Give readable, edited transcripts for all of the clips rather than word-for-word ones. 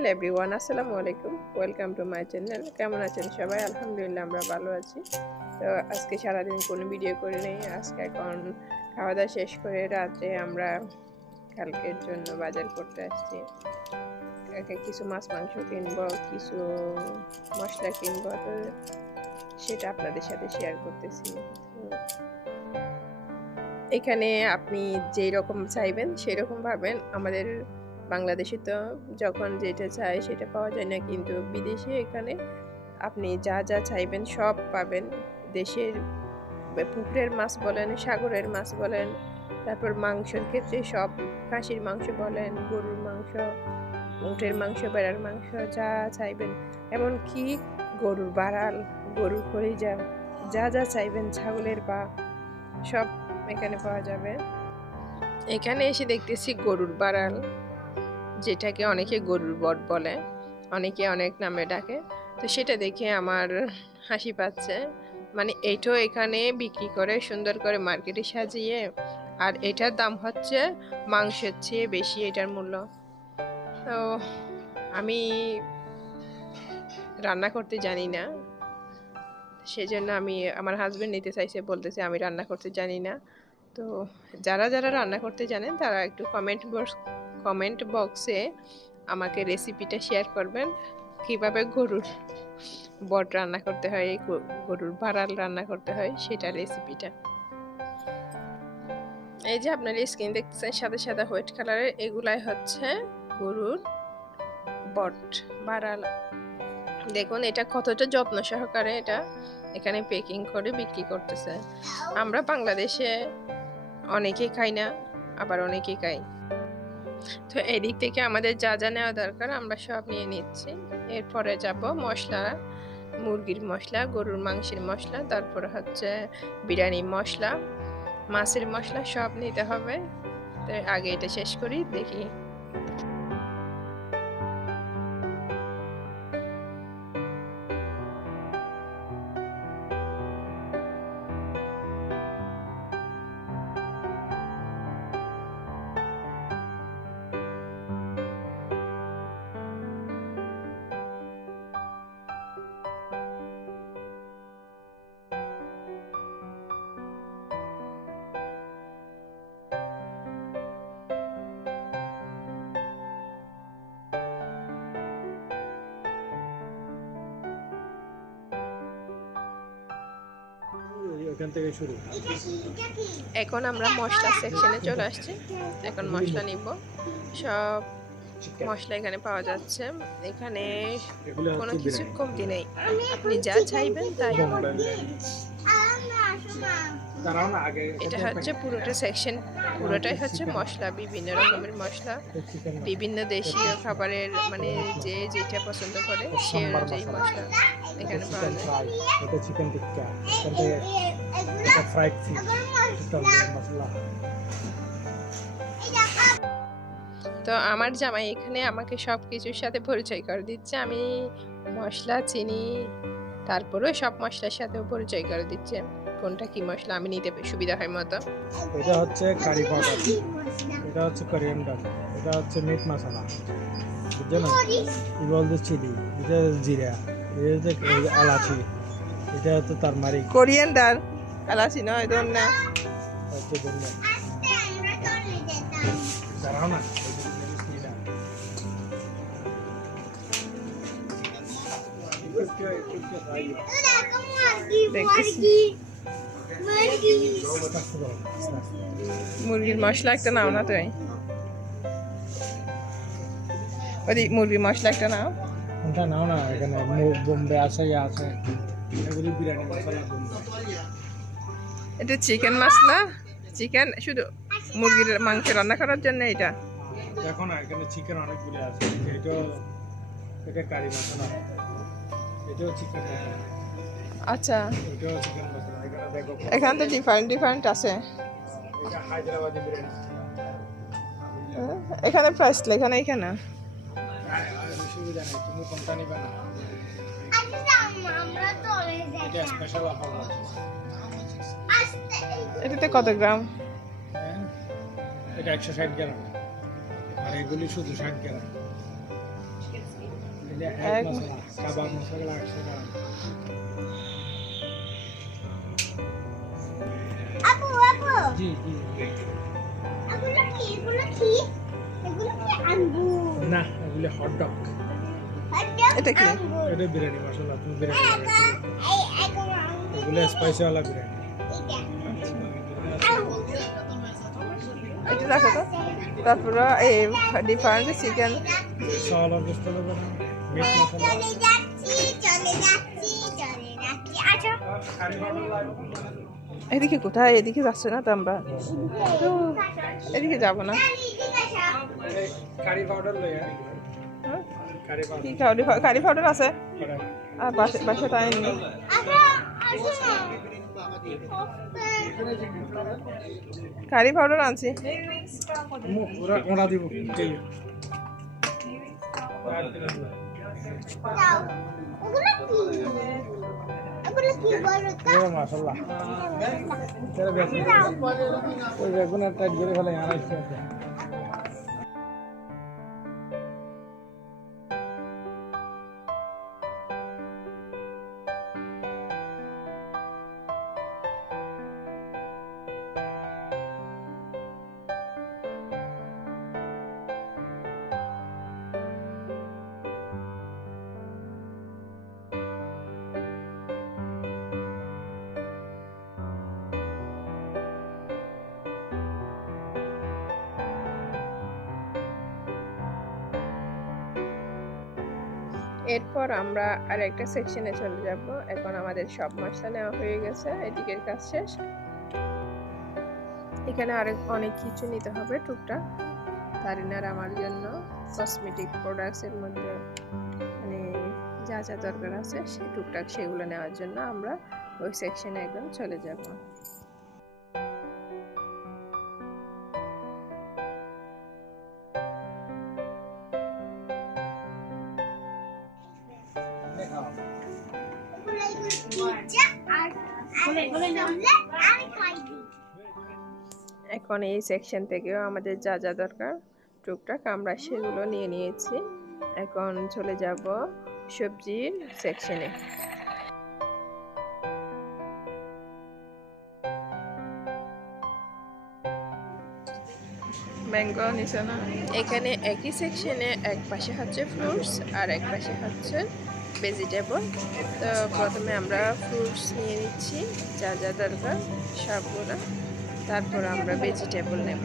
Hello everyone, আসসালামু আলাইকুম। Welcome to my channel. কেমন আছেন সবাই? আলহামদুলিল্লাহ আমরা ভালো আছি। তো আজকে সারাদিন কোনো ভিডিও করি নেই। আজকে এখন খাওয়া দাওয়া শেষ করে রাতে আমরা কালকের জন্য বাজার করতে আসছি। কিছু মাছ মাংস কিনবো, কিছু মশলা কিনবো, তো সেটা আপনাদের সাথে শেয়ার করতেছি। এখানে আপনি যেই রকম চাইবেন সেই রকম পাবেন। আমাদের বাংলাদেশে তো যখন যেটা চাই সেটা পাওয়া যায় না, কিন্তু বিদেশে এখানে আপনি যা যা চাইবেন সব পাবেন। দেশের পুকুরের মাছ বলেন, সাগরের মাছ বলেন, তারপর মাংসের ক্ষেত্রে সব খাসির মাংস বলেন, গরুর মাংস, উটের মাংস, ভেড়ার মাংস, যা চাইবেন, এমনকি গরুর বাড়াল, গরুর কলিজা, যা যা চাইবেন, ছাগলের পা, সব এখানে পাওয়া যাবে। এখানে এসে দেখতেছি গরুর বাড়াল, যেটাকে অনেকে গরুর বট বলে, অনেকে অনেক নামে ডাকে। তো সেটা দেখে আমার হাসি পাচ্ছে। মানে এটাও এখানে বিক্রি করে সুন্দর করে মার্কেটে সাজিয়ে, আর এটার দাম হচ্ছে মাংসের চেয়ে বেশি এটার মূল্য। তো আমি রান্না করতে জানি না, সেজন্য আমি আমার হাজবেন্ড নিতে চাইছে, বলতেছে আমি রান্না করতে জানি না। তো যারা যারা রান্না করতে জানেন তারা একটু কমেন্ট বক্সে আমাকে রেসিপিটা শেয়ার করবেন, কিভাবে গরুর বট রান্না করতে হয়, গরুর বাড়াল রান্না করতে হয়, সেটা রেসিপিটা। এই যে আপনার স্কিন দেখতেছেন সাদা সাদা হোয়াইট কালারের, এগুলাই হচ্ছে গরুর বট বাড়াল। দেখুন এটা কতটা যত্ন সহকারে এটা এখানে প্যাকিং করে বিক্রি করতেছে। আমরা বাংলাদেশে অনেকেই খাই না, আবার অনেকেই খাই। তো এদিক থেকে আমাদের যা যা নেওয়া দরকার আমরা সব নিয়ে নিচ্ছি। এরপরে যাব মশলা, মুরগির মশলা, গরুর মাংসের মশলা, তারপরে হচ্ছে বিরিয়ানি মশলা, মাছের মশলা, সব নিতে হবে। তো আগে এটা শেষ করি, দেখি। এখন আমরা মশলা সেকশনে চলে আসছি। এখন মশলা নিব। সব মশলা এখানে পাওয়া যাচ্ছে। এখানে কোনো কিছু কমতি নেই, আপনি যা চাইবেন তাই। এটা হচ্ছে পুরোটা সেকশন, পুরোটাই হচ্ছে মশলা, বিভিন্ন রকমের মশলা, বিভিন্ন দেশীয় খাবারের, মানে যে যেটা পছন্দ করে সে অনুযায়ী মশলা এখানে পাওয়া যায়। এটা চিকেন টিক্কা, এটা ফ্রাইড ফিশ, এটা মশলা। তো আমার জামাই এখানে আমাকে সব কিছুর সাথে পরিচয় করে দিচ্ছে। আমি মশলা চিনি, তারপরেও সব মশলার সাথেও পরিচয় করে দিচ্ছে কোনটা কি মশলা আমি নিতে সুবিধা হয় মতো। এটা হচ্ছে কারি পাউডার, এটা হচ্ছে কোরিয়ান্ডার, এটা হচ্ছে মিট মশলা, বুঝছেন? এটা হচ্ছে চিলি, এটা জিরা, এটা হচ্ছে এলাচি, এটা হচ্ছে টারমারিক। কোরিয়ান্ডার, এলাচি নয়, ধনিয়া। হচ্ছে ধনিয়া। দাঁড়াও না, মুরগির মশলা একটা নাও না তুই, ওই মুরগির মশলা একটা নাও। কোনটা নাও না, এখানে বোম্বে আছে, আছে এগুলি বিরিয়ানি মশলা বোম্বে। এটা চিকেন মশলা, চিকেন শুধু মুরগির মাংস রান্না করার জন্য এটা। দেখো না এখানে চিকেন অনেকগুলি আছে, এটা কারি মশলা, এটাও চিকেন মশলা। আচ্ছা, এটাও চিকেন মশলা। এখানে দেখো, এখানে তো ডিফারেন্ট আছে। এটা হায়দ্রাবাদি বিরিয়ানি। এখানে প্রাইস লেখা নাই কেন? সুবিধা নেই, তুমি কোনটা নিবে না। এটা স্পেশাল অফার আছে। এটাতে কত গ্রাম? এটা 160 গ্রাম, আর এগুলি শুধু 60 গ্রাম। এটা এক মশলা কাবাব মশলা 100 গ্রাম আপু জি জি এগুলো কি আঙ্গুর না এগুলো হট ডগ এটা কি? এটা বিরিয়ানি মশলা তুমি বিরিয়ানি এগুলো স্পাইসি वाला বিরিয়ানি এটা রাখো তো। তারপরে এই ডিফারেন্ট চিকেন সল আর গোস্ত দেবো না মিট মশলা চলে যাচ্ছি আচ্ছা এদিকে কোথায়? এদিকে যাচ্ছে না তো আমরা, এদিকে যাবো না। কারি পাউডার লইয়া হ্যাঁ? কারি পাউডার কি কারি পাউডার আছে? আর বাসাটা আইনি। কারি পাউডার আনছি। ওরা দিব ওগুলো কি বলো তো মাশাআল্লাহ তেরে বেগুন ওই বেগুন একটা গড়ে ফেলে আর আছে এরপর আমরা আরেকটা সেকশনে চলে যাব। এখন আমাদের সব মশলা নেওয়া হয়ে গেছে, এদিকের কাজ শেষ। এখানে অনেক কিছু নিতে হবে টুকটাক। তারিনার আমার জন্য কসমেটিক প্রোডাক্টসের মধ্যে মানে যা যা দরকার আছে সেই টুকটাক সেগুলো নেওয়ার জন্য আমরা ওই সেকশনে একদম চলে যাব। এখন এই সেকশন থেকেও আমাদের যা যা দরকার টুকটাক আমরা সেগুলো নিয়ে নিয়েছি। এখন চলে যাব সবজির সেকশনে। ম্যাঙ্গো নিচে না, এখানে একই সেকশনে এক পাশে হচ্ছে ফ্রুটস আর এক পাশে হচ্ছে ভেজিটেবল। তো প্রথমে আমরা ফ্রুটস নিয়ে নিচ্ছি যা যা দরকার সবগুলো, তারপর আমরা ভেজিটেবল নেব।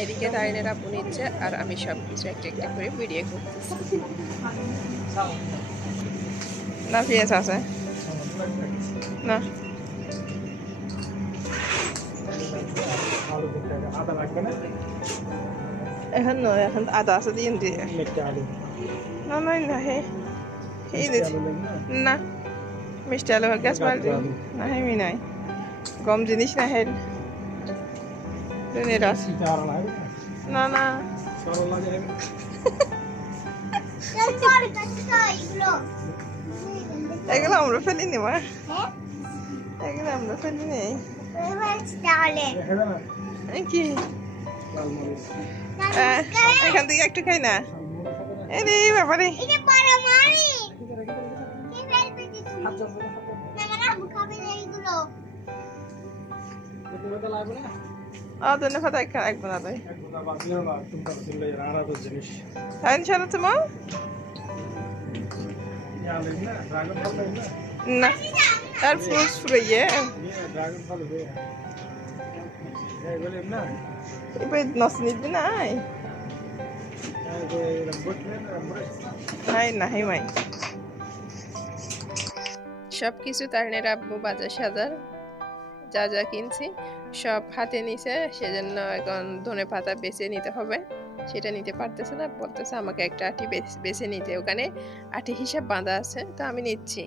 এদিকে দাইনের আপু নিচ্ছে আর আমি সব কিছু একটা একটা করে ভিডিও করতেছি। না পেঁয়াজ আছে না, এখন নয়, এখন আদা আছে দিন দিয়ে না নয় না হে না মিষ্টি আলু গ্যাস মার না হেমি নাই গম জিনিস না হেল না না এগুলো আমরা ফেলি নি মা, এগুলো আমরা ফেলি নেই কি এখান থেকে একটু খাই না। এরে ব্যাপারে ধন্যবাদ একবার না তাই ইনশাল্লাহ তোমার না আর ফ্রুটস ফুরাইয়ে এবার নষ্ট নিবি নাই নাই না হে মাই সব কিছু তারিনের আব্বু বাজার সাজার যা যা কিনছি সব হাতে নিছে, সেজন্য এখন ধনে পাতা বেছে নিতে হবে। সেটা নিতে পারতেছে না, বলতেছে আমাকে একটা আটি বেছে নিতে, ওখানে আটি হিসাব বাঁধা আছে, তো আমি নিচ্ছি।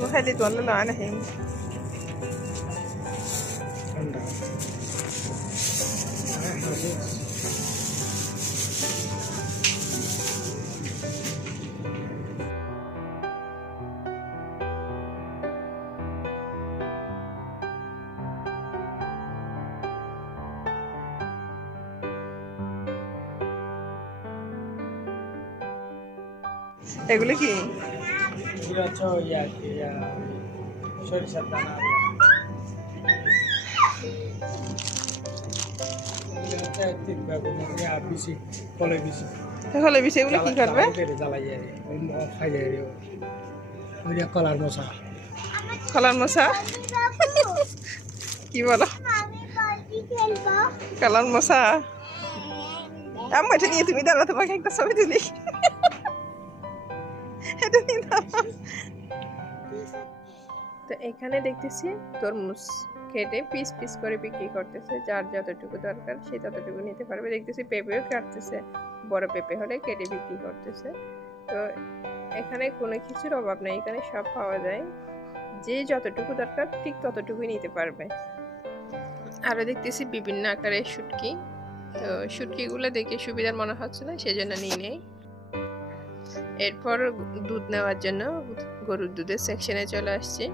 وخلي تولى على هين এগুলো কি? এগুলো হচ্ছে ওই আর কি সরিষার দানা। এগুলো হচ্ছে তিন বেগুনের বিচি, ফলে বিচি। তাহলে বিষয় এগুলো কি করবে? জ্বালাইয়ে ওই খাই যায় ওইটা কলার মশা। কলার মশা? কি বলো? আমি বলছি খেলবো কলার মশা? আম্মা এটা নিয়ে তুমি দাঁড়াও, তোমাকে একটা ছবি তুলি। এটা নিয়ে দাঁড়াও। তো এখানে দেখতেছি তরমুজ কেটে পিস পিস করে বিক্রি করতেছে, যার যতটুকু দরকার সে ততটুকু নিতে পারবে। দেখতেছি পেঁপেও কাটতেছে, বড় পেঁপে হলে কেটে বিক্রি করতেছে। তো এখানে কোনো কিছুর অভাব নেই, এখানে সব পাওয়া যায়, যে যতটুকু দরকার ঠিক ততটুকুই নিতে পারবে। আরও দেখতেছি বিভিন্ন আকারের শুটকি। তো শুটকিগুলো দেখে সুবিধার মনে হচ্ছে না, সেজন্য নিয়ে নেই। এরপর দুধ নেওয়ার জন্য গরুর দুধের সেকশনে চলে আসছি।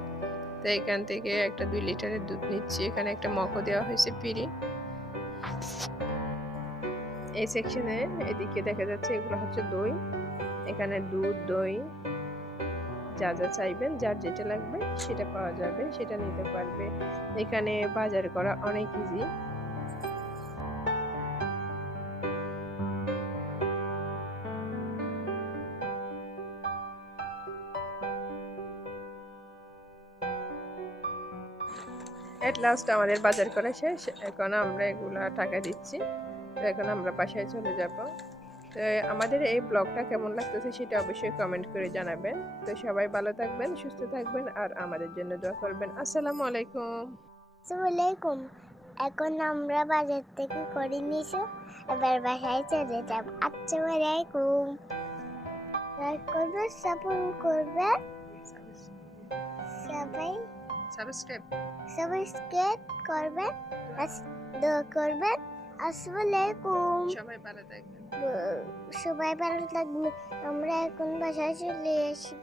তো এখান থেকে একটা 2 লিটারের দুধ নিচ্ছি। এখানে একটা মগও দেওয়া হয়েছে পিরি। এই সেকশনে এদিকে দেখা যাচ্ছে এগুলো হচ্ছে দই। এখানে দুধ, দই যা যা চাইবেন, যার যেটা লাগবে সেটা পাওয়া যাবে, সেটা নিতে পারবে। এখানে বাজার করা অনেক ইজি। এট লাস্ট আমাদের বাজার করা শেষ। এখন আমরা এগুলা টাকা দিচ্ছি। তো এখন আমরা বাসায় চলে যাব। তো আমাদের এই ব্লগটা কেমন লাগতেছে সেটা অবশ্যই কমেন্ট করে জানাবেন। তো সবাই ভালো থাকবেন, সুস্থ থাকবেন, আর আমাদের জন্য দোয়া করবেন। আসসালামু আলাইকুম। আসসালামাইকুম। এখন আমরা বাজার থেকে করে নিয়েছি, এবার বাসায় চলে যাব। আসসালামাইকুম। লাইক করবেন, সাপোর্ট করবেন, সবাই সাবস্ক্রাইব করবেন, দোয়া করবেন। আসসালামাইকুম। সবাই ভালো থাকবেন। সবাই ভালো থাকবেন। আমরা এখন বাসায় চলে এসেছি।